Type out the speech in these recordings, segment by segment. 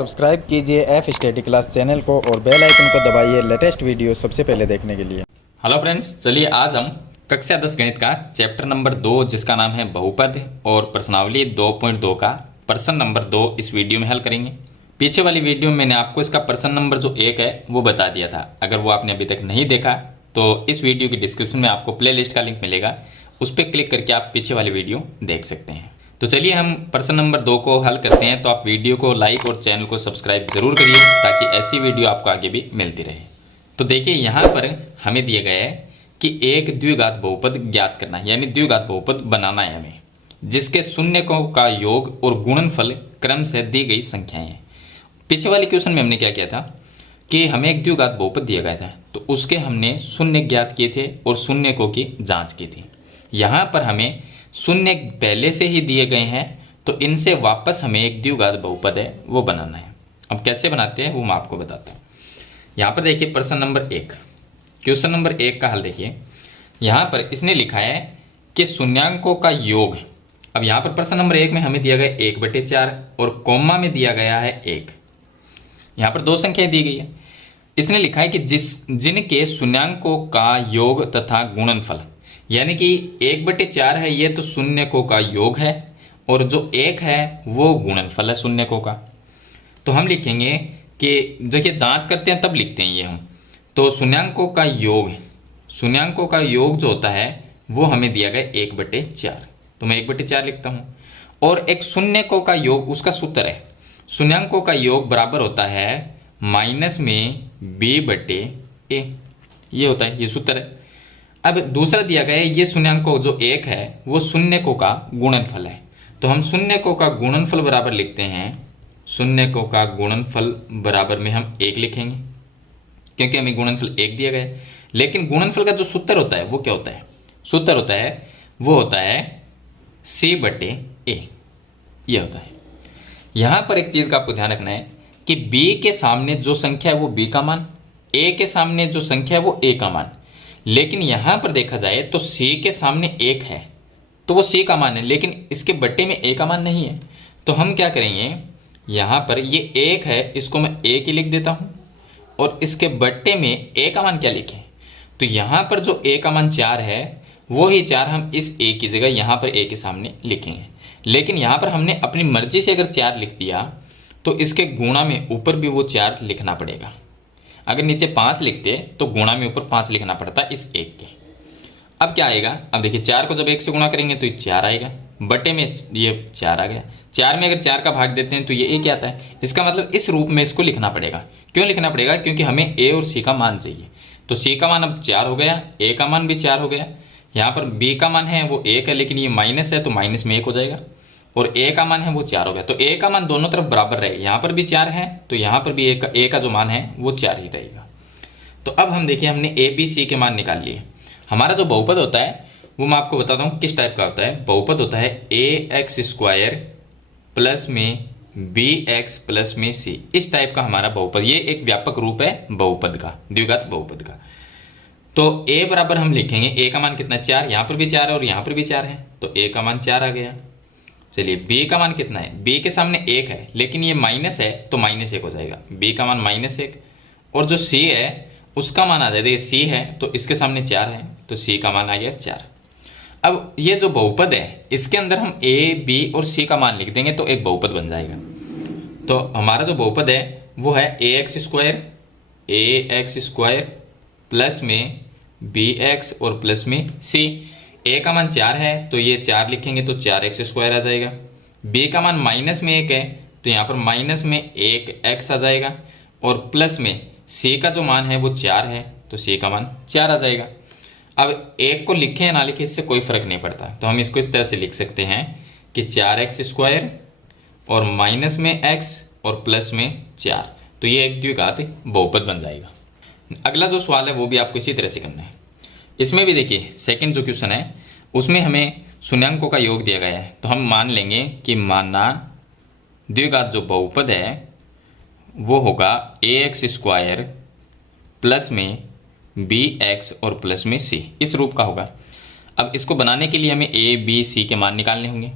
Subscribe कीजिए F study class channel को और बेल आइकन को दबाइए लेटेस्ट वीडियो सबसे पहले देखने के लिए। हेलो फ्रेंड्स, चलिए आज हम कक्षा 10 गणित का चैप्टर नंबर 2 जिसका नाम है बहुपद और प्रश्नावली 2.2 का प्रश्न नंबर 2 इस वीडियो में हल करेंगे। पीछे वाली वीडियो में मैंने आपको इसका प्रश्न नंबर जो 1 है वो बता दिया था। अगर वो आपने अभी तक नहीं देखा तो इस वीडियो की डिस्क्रिप्शन में आपको प्ले लिस्ट का लिंक मिलेगा, उस पर क्लिक करके आप पीछे वाली वीडियो देख सकते हैं। तो चलिए हम प्रश्न नंबर 2 को हल करते हैं। तो आप वीडियो को लाइक और चैनल को सब्सक्राइब जरूर करिए ताकि ऐसी वीडियो आपको आगे भी मिलती रहे। तो देखिए यहाँ पर हमें दिया गया है कि एक द्विघात बहुपद ज्ञात करना है, यानी द्विघात बहुपद बनाना है हमें, जिसके शून्यकों का योग और गुणनफल क्रम से दी गई संख्याएं हैं। पीछे वाले क्वेश्चन में हमने क्या किया था कि हमें एक द्विघात बहुपद दिया गया था, तो उसके हमने शून्य ज्ञात किए थे और शून्यकों की जांच की थी। यहाँ पर हमें शून्य पहले से ही दिए गए हैं, तो इनसे वापस हमें एक द्विघात बहुपद है वो बनाना है। अब कैसे बनाते हैं वो मैं आपको बताता हूँ। यहाँ पर देखिए प्रश्न नंबर 1, क्वेश्चन नंबर 1 का हल देखिए। यहाँ पर इसने लिखा है कि शून्यांकों का योग। अब यहाँ पर प्रश्न नंबर 1 में हमें दिया गया 1/4 और कोमा में दिया गया है 1। यहाँ पर दो संख्याएं दी गई है। इसने लिखा है कि जिनके शून्यांकों का योग तथा गुणनफल, यानी कि 1/4 है ये तो शून्यकों का योग है और जो 1 है वो गुणनफल है शून्यकों का। तो हम लिखेंगे कि देखिए जांच करते हैं तब लिखते हैं ये हम। तो शून्यांकों का योग, शून्यांकों का योग जो होता है वो हमें दिया गया 1/4, तो मैं 1/4 लिखता हूँ। और एक शून्यकों का योग, उसका सूत्र है शून्यांकों का योग बराबर होता है माइनस में b/a, ये होता है, ये सूत्र है। अब दूसरा दिया गया है ये शून्यांकों जो 1 है वो शून्यकों का गुणनफल है, तो हम शून्यकों का गुणनफल बराबर लिखते हैं, शून्यकों का गुणनफल बराबर में हम 1 लिखेंगे क्योंकि हमें गुणनफल 1 दिया गया है। लेकिन गुणनफल का जो सूत्र होता है वो क्या होता है, सूत्र होता है वो होता है c/a, ये होता है। यहाँ पर एक चीज़ का आपको ध्यान रखना है कि b के सामने जो संख्या है वो b का मान, a के सामने जो संख्या है वो a का मान। लेकिन यहाँ पर देखा जाए तो c के सामने 1 है तो वो c का मान है, लेकिन इसके बट्टे में a का मान नहीं है। तो हम क्या करेंगे, यहाँ पर ये 1 है इसको मैं a की लिख देता हूँ और इसके बट्टे में a का मान क्या लिखें, तो यहाँ पर जो a का मान 4 है वो ही 4 हम इस a की जगह यहाँ पर a के सामने लिखेंगे। लेकिन यहाँ पर हमने अपनी मर्जी से अगर 4 लिख दिया तो इसके गुणा में ऊपर भी वो 4 लिखना पड़ेगा। अगर नीचे 5 लिखते तो गुणा में ऊपर 5 लिखना पड़ता इस 1 के। अब क्या आएगा, अब देखिए 4 को जब 1 से गुणा करेंगे तो ये 4 आएगा, बटे में ये 4 आ गया। 4 में अगर 4 का भाग देते हैं तो ये 1 आता है। इसका मतलब इस रूप में इसको लिखना पड़ेगा। क्यों लिखना पड़ेगा, क्योंकि हमें a और c का मान चाहिए। तो c का मान अब 4 हो गया, a का मान भी 4 हो गया। यहाँ पर b का मान है वो 1 है, लेकिन ये माइनस है तो माइनस में 1 हो जाएगा, और a का मान है वो 4 हो गया। तो a का मान दोनों तरफ बराबर रहेगा, यहाँ पर भी 4 है तो यहाँ पर भी a का जो मान है वो 4 ही रहेगा। तो अब हम देखिए हमने a b c के मान निकाल लिए। हमारा जो बहुपद होता है वो मैं आपको बताता हूँ किस टाइप का होता है। बहुपद होता है ax² प्लस में bx प्लस में c, इस टाइप का हमारा बहुपद। ये एक व्यापक रूप है बहुपद का, द्विघात बहुपद का। तो a बराबर हम लिखेंगे, a का मान कितना 4, यहाँ पर भी 4 है और यहाँ पर भी 4 है, तो a का मान 4 आ गया। चलिए b का मान कितना है, b के सामने 1 है लेकिन ये माइनस है तो -1 हो जाएगा, b का मान -1। और जो c है उसका मान आ जाएगा, ये c है तो इसके सामने 4 है तो c का मान आ गया 4। अब ये जो बहुपद है इसके अंदर हम a b और c का मान लिख देंगे तो एक बहुपद बन जाएगा। तो हमारा जो बहुपद है वो है ax² प्लस में bx और प्लस में c। a का मान 4 है तो ये 4 लिखेंगे तो 4x² आ जाएगा। b का मान -1 है तो यहाँ पर माइनस में 1x आ जाएगा, और प्लस में c का जो मान है वो 4 है तो c का मान 4 आ जाएगा। अब 1 को लिखें या ना लिखें इससे कोई फर्क नहीं पड़ता, तो हम इसको इस तरह से लिख सकते हैं कि 4x² और माइनस में x और प्लस में 4, तो ये एक द्विघात बहुपद बन जाएगा। अगला जो सवाल है वो भी आपको इसी तरह से करना है। इसमें भी देखिए सेकंड जो क्वेश्चन है उसमें हमें शून्यांकों का योग दिया गया है, तो हम मान लेंगे कि माना द्विघात जो बहुपद है वो होगा ax² प्लस में bx और प्लस में c, इस रूप का होगा। अब इसको बनाने के लिए हमें a b c के मान निकालने होंगे।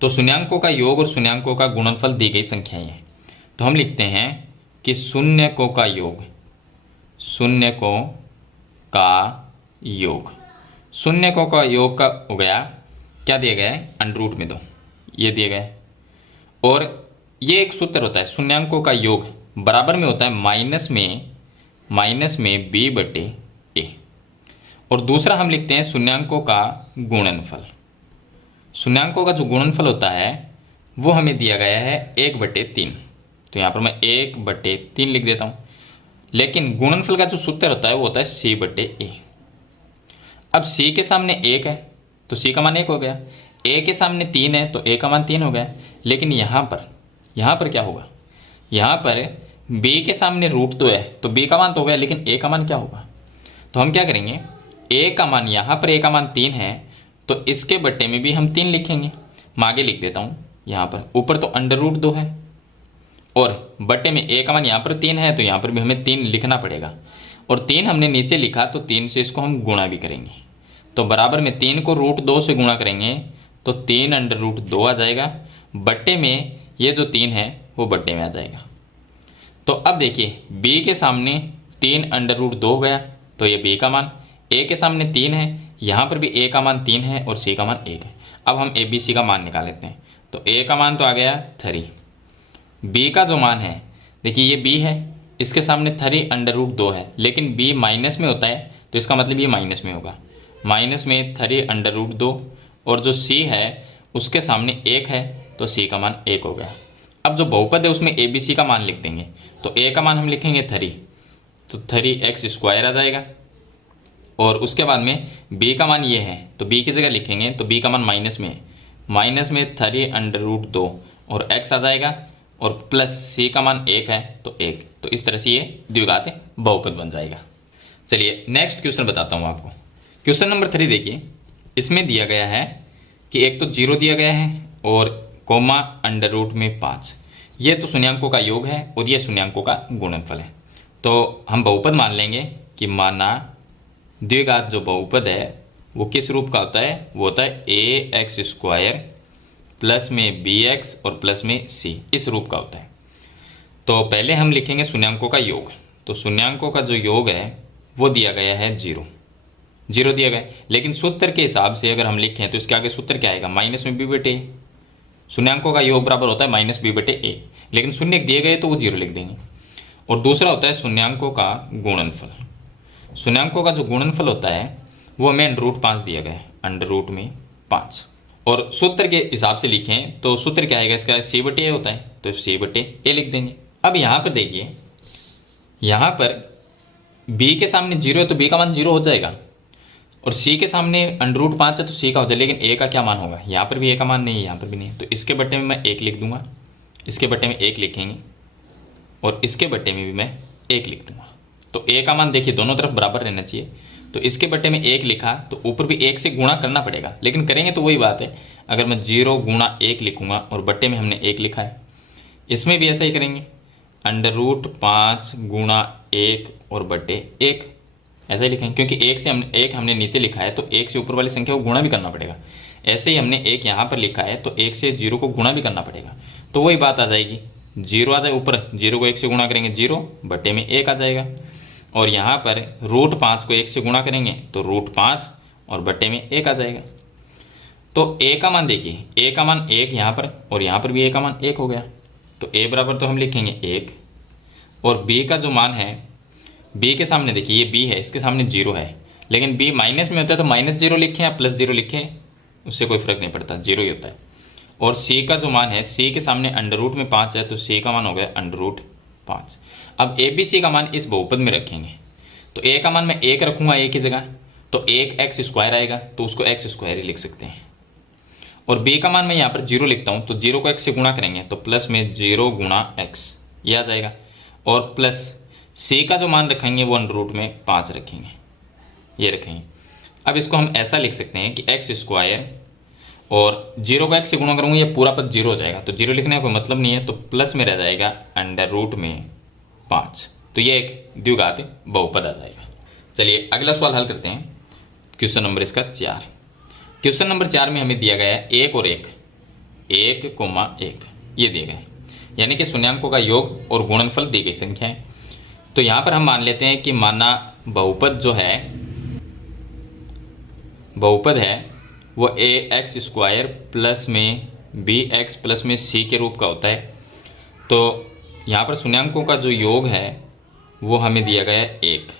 तो शून्यांकों का योग और शून्यांकों का गुणनफल दी गई संख्याएं हैं, तो हम लिखते हैं कि शून्यकों का योग, शून्यकों का योग, शून्यकों का योग का हो गया, क्या दिया गया है, अंडर रूट में 2 ये दिया गया है। और ये एक सूत्र होता है, शून्यांकों का योग बराबर में होता है माइनस में b बटे a। और दूसरा हम लिखते हैं शून्यांकों का गुणनफल। शून्यांकों का जो गुणनफल होता है वो हमें दिया गया है 1/3। तो यहाँ पर मैं 1/3 लिख देता हूँ। लेकिन गुणनफल का जो सूत्र होता है वो होता है c/a। अब c के सामने 1 है तो c का मान 1 हो गया, a के सामने 3 है तो a का मान 3 हो गया। लेकिन यहाँ पर क्या होगा, यहाँ पर b के सामने √2 है तो b का मान तो हो गया, लेकिन a का मान क्या होगा। तो हम क्या करेंगे, a का मान, यहाँ पर a का मान 3 है तो इसके बट्टे में भी हम 3 लिखेंगे। मैं आगे लिख देता हूँ, यहाँ पर ऊपर तो अंडर रूट 2 है और बट्टे में a का मान यहाँ पर 3 है तो यहाँ पर भी हमें 3 लिखना पड़ेगा। और 3 हमने नीचे लिखा तो 3 से इसको हम गुणा भी करेंगे। तो बराबर में 3 को √2 से गुणा करेंगे तो 3 अंडर रूट 2 आ जाएगा। बट्टे में ये जो 3 है वो बट्टे में आ जाएगा। तो अब देखिए b के सामने 3 अंडर रूट 2 हो गया तो ये b का मान, a के सामने 3 है, यहाँ पर भी a का मान 3 है और c का मान 1 है। अब हम a b c का मान निकाल लेते हैं। तो a का मान तो आ गया 3, b का जो मान है, देखिए ये b है, इसके सामने 3 अंडर रूट 2 है, लेकिन b माइनस में होता है तो इसका मतलब ये माइनस में होगा, माइनस में 3 अंडर रूट 2 और जो c है उसके सामने 1 है तो c का मान 1 हो गया। अब जो बहुपद है उसमें a b c का मान लिख देंगे। तो a का मान हम लिखेंगे 3 तो 3x² आ जाएगा। और उसके बाद में b का मान ये है तो b की जगह लिखेंगे तो b का मान माइनस में है, माइनस में 3 अंडर रूट 2 और x आ जाएगा और प्लस c का मान 1 है तो 1। तो इस तरह से ये द्विघात बहुपद बन जाएगा। चलिए नेक्स्ट क्वेश्चन बताता हूँ आपको। क्वेश्चन नंबर 3 देखिए, इसमें दिया गया है कि एक तो 0 दिया गया है और कोमा अंडर रूट में 5, ये तो शून्यांकों का योग है और ये शून्यांकों का गुणनफल है। तो हम बहुपद मान लेंगे कि माना द्विघात जो बहुपद है वो किस रूप का होता है, वो होता है ax² प्लस में bx और प्लस में c, इस रूप का होता है। तो पहले हम लिखेंगे शून्यांकों का योग। तो शून्यांकों का जो योग है वो दिया गया है 0 दिया गया है, लेकिन सूत्र के हिसाब से अगर हम लिखें तो इसके आगे सूत्र क्या आएगा, माइनस में b/a। शून्यांकों का योग बराबर होता है माइनस b/a, लेकिन शून्य दिए गए तो वो 0 लिख देंगे। और दूसरा होता है शून्यांकों का गुणनफल। शून्यांकों का जो गुणनफल होता है वो हमें अंडर रूट 5 दिया गया है, अंडर रूट में 5। और सूत्र के हिसाब से लिखें तो सूत्र क्या आएगा इसका, c/a होता है तो c/a लिख देंगे। अब यहाँ पर देखिए, यहाँ पर b के सामने 0 है तो b का मान 0 हो जाएगा और c के सामने अंडर रूट 5 है तो c का हो जाएगा, लेकिन a का क्या मान होगा, यहाँ पर भी a का मान नहीं है, यहाँ पर भी नहीं है। तो इसके बट्टे में मैं 1 लिख दूंगा, इसके बट्टे में 1 लिखेंगे और इसके बट्टे में भी मैं 1 लिख दूंगा। तो a का मान देखिए दोनों तरफ बराबर रहना चाहिए। तो इसके बट्टे में 1 लिखा तो ऊपर भी 1 से गुणा करना पड़ेगा, लेकिन करेंगे तो वही बात है, अगर मैं 0 गुणा 1 लिखूंगा और बट्टे में हमने 1 लिखा है, इसमें भी ऐसा ही करेंगे, अंडर रूट 5 गुणा 1 और बट्टे 1 ऐसा ही लिखेंगे, क्योंकि 1 हमने नीचे लिखा है तो 1 से ऊपर वाली संख्या को गुणा भी करना पड़ेगा। ऐसे ही हमने 1 यहाँ पर लिखा है तो 1 से 0 को गुणा भी करना पड़ेगा। तो वही बात आ जाएगी, 0 आ जाए ऊपर, 0 को 1 से गुणा करेंगे 0, बट्टे में 1 आ जाएगा। और यहाँ पर √5 को 1 से गुणा करेंगे तो √5 और बट्टे में 1 आ जाएगा। तो a का मान देखिए, a का मान 1 यहाँ पर और यहाँ पर भी a का मान 1 हो गया। तो a बराबर तो हम लिखेंगे 1 और b का जो मान है, b के सामने देखिए ये b है, इसके सामने 0 है, लेकिन b माइनस में होता है तो -0 लिखें या +0 लिखें उससे कोई फर्क नहीं पड़ता, 0 ही होता है। और c का जो मान है, c के सामने अंडर रूट में 5 है तो c का मान हो गया अंडर रूट 5। अब a b c का मान इस बहुपद में रखेंगे तो a का मान मैं 1 रखूँगा a की जगह तो 1x² आएगा तो उसको x² ही लिख सकते हैं। और b का मान मैं यहाँ पर 0 लिखता हूँ तो 0 को x से गुणा करेंगे तो प्लस में 0 गुणा x ये आ जाएगा। और प्लस c का जो मान रखेंगे वो अंडर रूट में 5 रखेंगे, ये रखेंगे। अब इसको हम ऐसा लिख सकते हैं कि x² और 0 को x से गुणा करूँगा ये पूरा पद 0 हो जाएगा, तो 0 लिखने का कोई मतलब नहीं है, तो प्लस में रह जाएगा अंडर रूट में 5। तो ये एक द्विघात बहुपद आ जाएगा। चलिए अगला सवाल हल करते हैं, क्वेश्चन नंबर इसका 4। क्वेश्चन नंबर 4 में हमें दिया गया है 1 और 1, 1,1 ये दिए गए। यानी कि शून्यांकों का योग और गुणनफल दी गई संख्या है। तो यहाँ पर हम मान लेते हैं कि माना बहुपद जो है, बहुपद है वो ए एक्स स्क्वायर प्लस में बी एक्स प्लस में सी के रूप का होता है। तो यहाँ पर शून्यांकों का जो योग है वो हमें दिया गया है 1,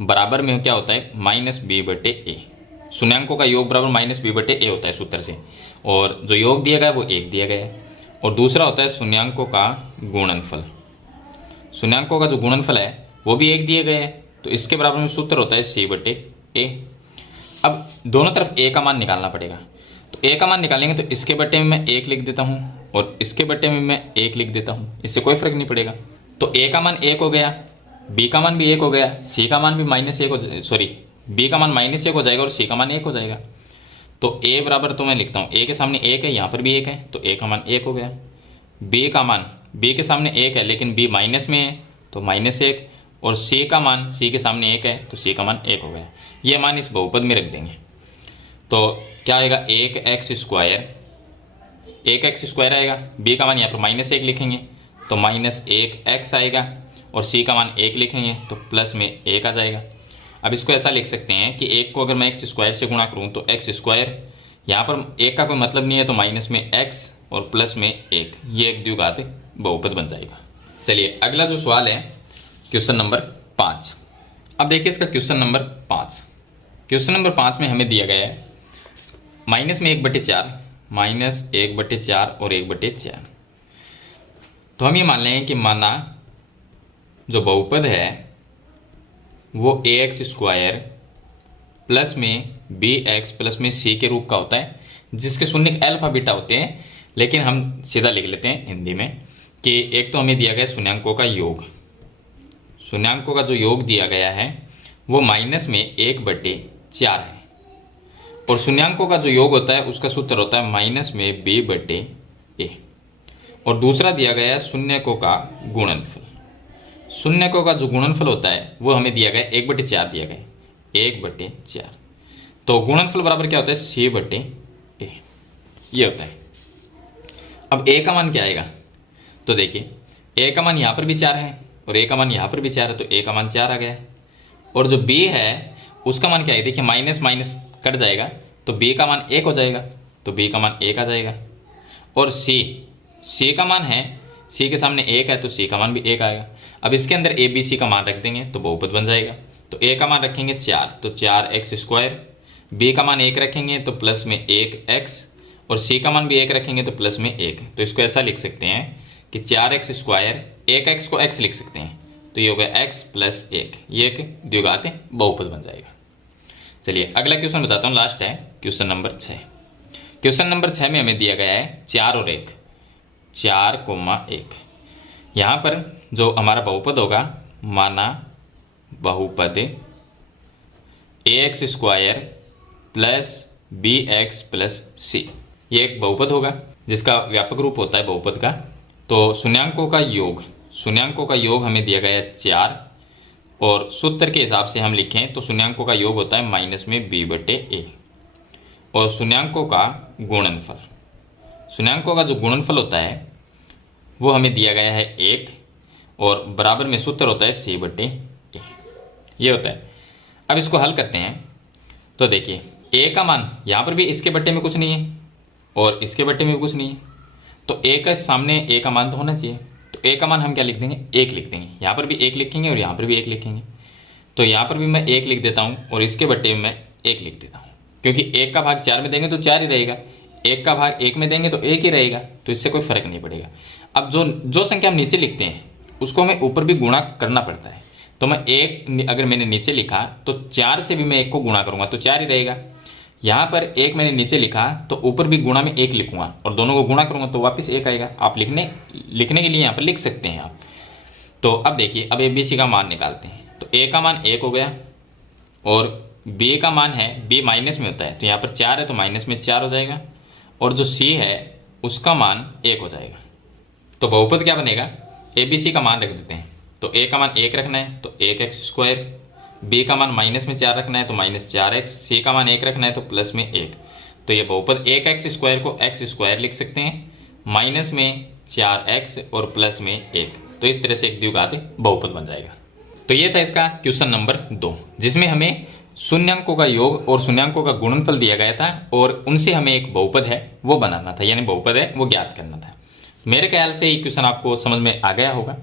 बराबर में क्या होता है माइनस बी बटे ए। शून्यांकों का योग बराबर माइनस बी बटे ए होता है सूत्र से, और जो योग दिया गया है वो 1 दिया गया है। और दूसरा होता है शून्यांकों का गुणनफल। शून्यांकों का जो गुणनफल है वो भी 1 दिए गए है, तो इसके बराबर में सूत्र होता है सी बटे ए। अब दोनों तरफ ए का मान निकालना पड़ेगा, तो ए का मान निकालेंगे तो इसके बटे में मैं 1 लिख देता हूँ और इसके बटे में मैं 1 लिख देता हूँ, इससे कोई फर्क नहीं पड़ेगा। तो ए का मान 1 हो गया, बी का मान भी 1 हो गया, सी का मान भी -1 हो, सॉरी बी का मान -1 हो जाएगा और सी का मान 1 हो जाएगा। तो ए बराबर तो मैं लिखता हूँ, ए के सामने 1 है, यहाँ पर भी 1 है, तो ए का मान 1 हो गया। बी का मान, बी के सामने 1 है लेकिन बी माइनस में है तो -1, और सी का मान, सी के सामने 1 है तो सी का मान 1 हो गया। ये मान इस बहुपद में रख देंगे तो क्या आएगा 1x स्क्वायर, 1x स्क्वायर आएगा। बी का मान यहाँ पर -1 लिखेंगे तो -1x आएगा, और सी का मान 1 लिखेंगे तो प्लस में 1 आ जाएगा। अब इसको ऐसा लिख सकते हैं कि 1 को अगर मैं x स्क्वायर से गुणा करूँ तो x स्क्वायर, यहाँ पर 1 का कोई मतलब नहीं है तो माइनस में x और प्लस में 1, ये एक द्विघात बहुपद बन जाएगा। चलिए अगला जो सवाल है क्वेश्चन नंबर 5। अब देखिए इसका क्वेश्चन नंबर 5। क्वेश्चन नंबर 5 में हमें दिया गया है -1/4, -1/4 और 1/4। तो हम ये मान लेंगे कि माना जो बहुपद है वो ax स्क्वायर प्लस में bx प्लस में c के रूप का होता है, जिसके शून्य अल्फा बीटा होते हैं, लेकिन हम सीधा लिख लेते हैं हिंदी में कि एक तो हमें दिया गया शून्यांकों का योग, शून्यांकों का जो योग दिया गया है वो -1/4 है, और शून्यांकों का जो योग होता है उसका सूत्र होता है -b/a। और दूसरा दिया गया है शून्यकों का गुणनफल। शून्यकों का जो गुणनफल होता है वो हमें दिया गया 1/4 दिया गया, 1/4। तो गुणनफल बराबर क्या होता है c/a, ये होता है। अब a का मान क्या आएगा, तो देखिए a का मान यहाँ पर भी 4 है और a का मान यहाँ पर भी 4 है, तो a का मान 4 आ गया है। और जो b है उसका मान क्या है, देखिए माइनस माइनस कट जाएगा तो b का मान 1 हो जाएगा, तो b का मान 1 आ जाएगा। और c का मान है, c के सामने 1 है तो c का मान भी 1 आएगा। अब इसके अंदर a b c का मान रख देंगे तो बहुपद बन जाएगा। तो a का मान रखेंगे 4 तो 4x स्क्वायर, b का मान 1 रखेंगे तो प्लस में 1x, और c का मान भी 1 रखेंगे तो प्लस में 1। तो इसको ऐसा लिख सकते हैं कि 4x स्क्वायर, 1x को x लिख सकते हैं तो ये हो गया x प्लस 1, ये एक द्विघात बहुपद बन जाएगा। चलिए अगला क्वेश्चन बताता हूँ, लास्ट है क्वेश्चन नंबर 6। क्वेश्चन नंबर 6 में हमें दिया गया है 4 और 1, 4,1। यहाँ पर जो हमारा बहुपद होगा, माना बहुपद ax square plus bx plus c, ये एक बहुपद होगा जिसका व्यापक रूप होता है बहुपद का। तो शून्यांकों का योग, शून्यांकों का योग हमें दिया गया है 4, और सूत्र के हिसाब से हम लिखें तो शून्यांकों का योग होता है -b/a, और शून्यांकों का गुणनफल, शून्यांकों का जो गुणनफल होता है वो हमें दिया गया है 1, और बराबर में सूत्र होता है c/a, ये होता है। अब इसको हल करते हैं तो देखिए a का मान, यहाँ पर भी इसके बट्टे में कुछ नहीं है और इसके बट्टे में भी कुछ नहीं है, तो a का सामने a का मान तो होना चाहिए। तो a का मान हम क्या लिख देंगे, 1 लिख देंगे, यहाँ पर भी 1 लिखेंगे और यहाँ पर भी 1 लिखेंगे। तो यहाँ पर भी मैं 1 लिख देता हूँ और इसके बट्टे में मैं 1 लिख देता हूँ, क्योंकि 1 का भाग 4 में देंगे तो 4 ही रहेगा, 1 का भाग 1 में देंगे तो 1 ही रहेगा, तो इससे कोई फर्क नहीं पड़ेगा। अब जो संख्या हम नीचे लिखते हैं उसको हमें ऊपर भी गुणा करना पड़ता है। तो मैं 1 अगर मैंने नीचे लिखा तो 4 से भी मैं 1 को गुणा करूँगा तो 4 ही रहेगा। यहाँ पर 1 मैंने नीचे लिखा तो ऊपर भी गुणा में 1 लिखूंगा और दोनों को गुणा करूँगा तो वापस 1 आएगा। आप लिखने के लिए यहाँ पर लिख सकते हैं आप। तो अब देखिए, अब ABC का मान निकालते हैं। तो A का मान 1 हो गया और B का मान है, B माइनस में होता है तो यहाँ पर 4 है तो माइनस में 4 हो जाएगा, और जो C है उसका मान 1 हो जाएगा। तो बहुपद क्या बनेगा, ABC का मान रख देते हैं। तो A का मान 1 रखना है तो 1x स्क्वायर, B का मान माइनस में 4 रखना है तो -4x, C का मान 1 रखना है तो प्लस में 1। तो ये बहुपद 1x स्क्वायर को x स्क्वायर लिख सकते हैं, माइनस में 4x और प्लस में 1, तो इस तरह से एक द्विघात बहुपद बन जाएगा। तो ये था इसका क्वेश्चन नंबर 2, जिसमें हमें शून्यांकों का योग और शून्यांकों का गुणनफल दिया गया था और उनसे हमें एक बहुपद है वो बनाना था, यानी बहुपद है वो ज्ञात करना था। मेरे ख्याल से ये क्वेश्चन आपको समझ में आ गया होगा।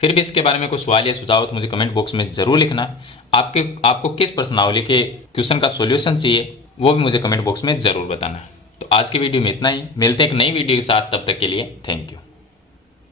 फिर भी इसके बारे में कोई सवाल या सुझाव तो मुझे कमेंट बॉक्स में ज़रूर लिखना। आपको किस प्रश्नावली के क्वेश्चन का सॉल्यूशन चाहिए वो भी मुझे कमेंट बॉक्स में ज़रूर बताना। तो आज की वीडियो में इतना ही, मिलते हैं एक नई वीडियो के साथ, तब तक के लिए थैंक यू।